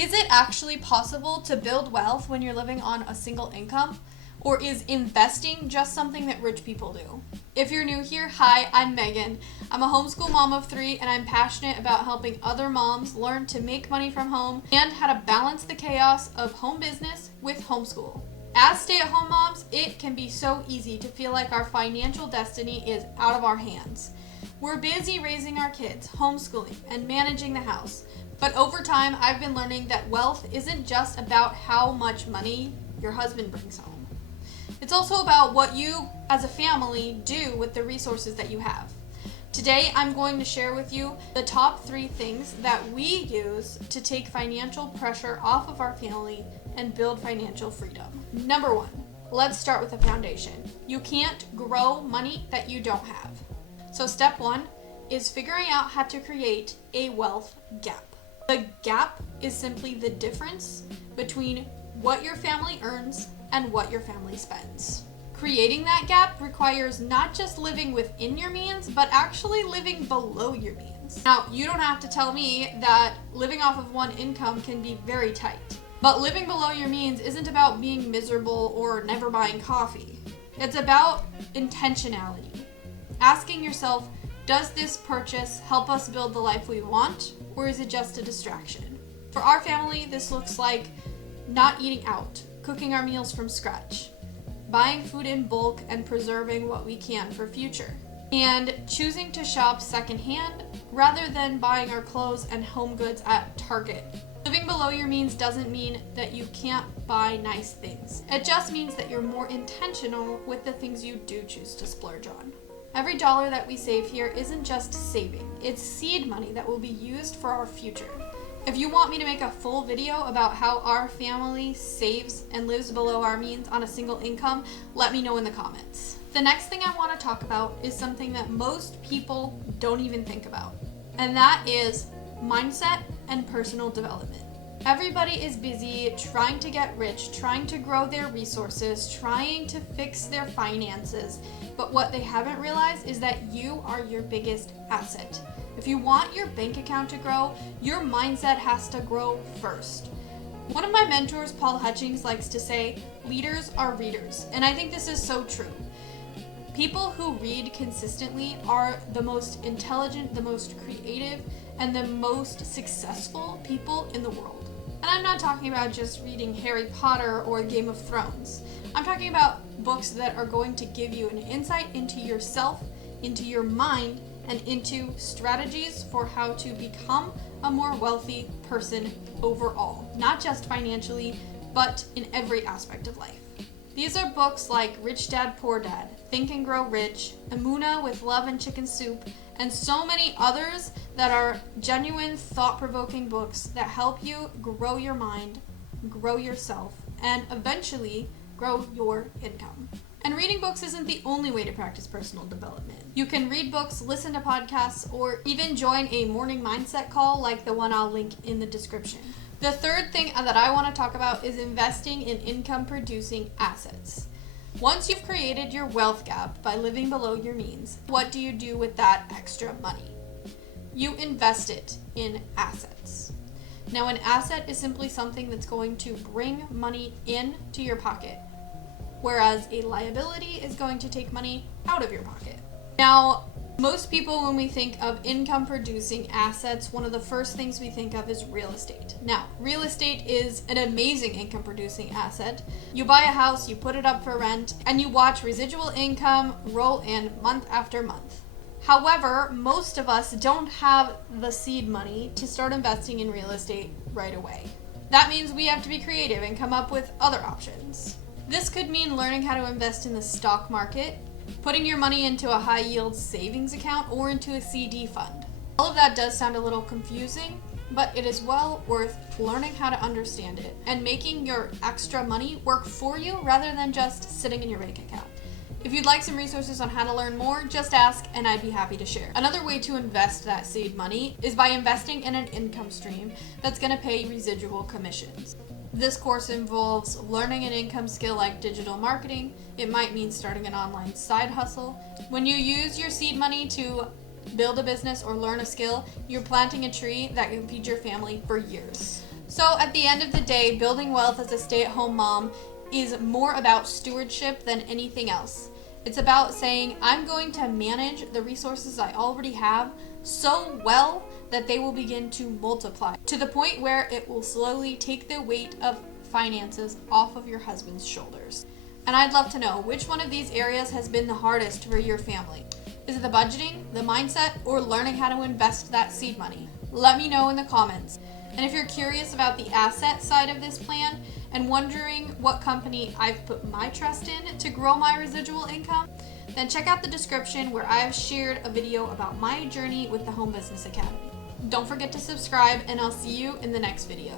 Is it actually possible to build wealth when you're living on a single income? Or is investing just something that rich people do? If you're new here, hi, I'm Megan. I'm a homeschool mom of 3, and I'm passionate about helping other moms learn to make money from home and how to balance the chaos of home business with homeschool. As stay-at-home moms, it can be so easy to feel like our financial destiny is out of our hands. We're busy raising our kids, homeschooling, and managing the house. But over time, I've been learning that wealth isn't just about how much money your husband brings home. It's also about what you, as a family, do with the resources that you have. Today, I'm going to share with you the top 3 things that we use to take financial pressure off of our family and build financial freedom. Number 1, let's start with the foundation. You can't grow money that you don't have. So step 1 is figuring out how to create a wealth gap. The gap is simply the difference between what your family earns and what your family spends. Creating that gap requires not just living within your means, but actually living below your means. Now, you don't have to tell me that living off of one income can be very tight. But living below your means isn't about being miserable or never buying coffee. It's about intentionality. Asking yourself, does this purchase help us build the life we want, or is it just a distraction? For our family, this looks like not eating out, cooking our meals from scratch, buying food in bulk and preserving what we can for future, and choosing to shop secondhand rather than buying our clothes and home goods at Target. Living below your means doesn't mean that you can't buy nice things. It just means that you're more intentional with the things you do choose to splurge on. Every dollar that we save here isn't just saving, it's seed money that will be used for our future. If you want me to make a full video about how our family saves and lives below our means on a single income, let me know in the comments. The next thing I want to talk about is something that most people don't even think about, and that is mindset and personal development. Everybody is busy trying to get rich, trying to grow their resources, trying to fix their finances, but what they haven't realized is that you are your biggest asset. If you want your bank account to grow, your mindset has to grow first. One of my mentors, Paul Hutchings, likes to say, leaders are readers, and I think this is so true. People who read consistently are the most intelligent, the most creative, and the most successful people in the world. And I'm not talking about just reading Harry Potter or Game of Thrones. I'm talking about books that are going to give you an insight into yourself, into your mind, and into strategies for how to become a more wealthy person overall, not just financially, but in every aspect of life. These are books like Rich Dad, Poor Dad, Think and Grow Rich, Amuna with Love and Chicken Soup, and so many others that are genuine, thought-provoking books that help you grow your mind, grow yourself, and eventually grow your income. And reading books isn't the only way to practice personal development. You can read books, listen to podcasts, or even join a morning mindset call like the one I'll link in the description. The third thing that I want to talk about is investing in income-producing assets. Once you've created your wealth gap by living below your means, what do you do with that extra money? You invest it in assets. Now, an asset is simply something that's going to bring money into your pocket, whereas a liability is going to take money out of your pocket. Now, most people, when we think of income producing assets, one of the first things we think of is real estate. Now, real estate is an amazing income producing asset. You buy a house, you put it up for rent, and you watch residual income roll in month after month. However, most of us don't have the seed money to start investing in real estate right away. That means we have to be creative and come up with other options. This could mean learning how to invest in the stock market, putting your money into a high-yield savings account, or into a CD fund. All of that does sound a little confusing, but it is well worth learning how to understand it and making your extra money work for you rather than just sitting in your bank account. If you'd like some resources on how to learn more, just ask and I'd be happy to share. Another way to invest that seed money is by investing in an income stream that's going to pay residual commissions. This course involves learning an income skill like digital marketing. It might mean starting an online side hustle. When you use your seed money to build a business or learn a skill, you're planting a tree that can feed your family for years. So at the end of the day, building wealth as a stay-at-home mom is more about stewardship than anything else. It's about saying, I'm going to manage the resources I already have so well that they will begin to multiply to the point where it will slowly take the weight of finances off of your husband's shoulders. And I'd love to know which one of these areas has been the hardest for your family. Is it the budgeting, the mindset, or learning how to invest that seed money? Let me know in the comments. And if you're curious about the asset side of this plan and wondering what company I've put my trust in to grow my residual income, then check out the description where I've shared a video about my journey with the Home Business Academy. Don't forget to subscribe, and I'll see you in the next video.